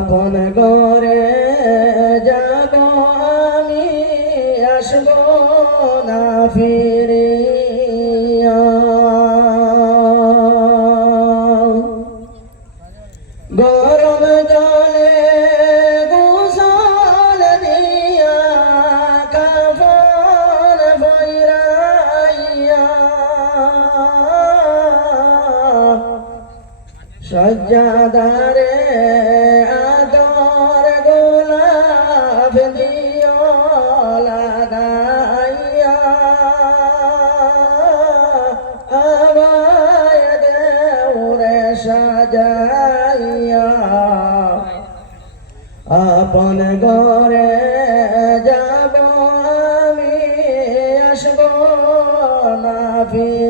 আপন ঘরে যাব আমি আসব না ফিরিয়া সজ্জাদারে আদর গোলাপ দিও লাগাইয়া। আমায় দেউরে সাজাইয়া। আপন ঘরে যাব আমি, আসব না ফিরিয়া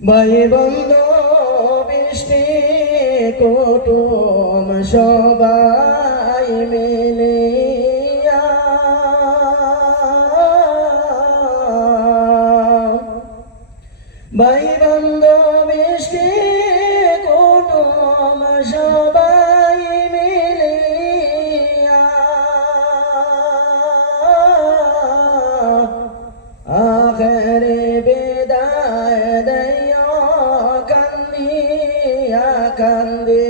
ভাই বন্ধ বৃষ্টি কুটুম সবাই মেলে ভাই বন্ধ বৃষ্টি কুটুম সবাই মেলে আখরে বে কান্দে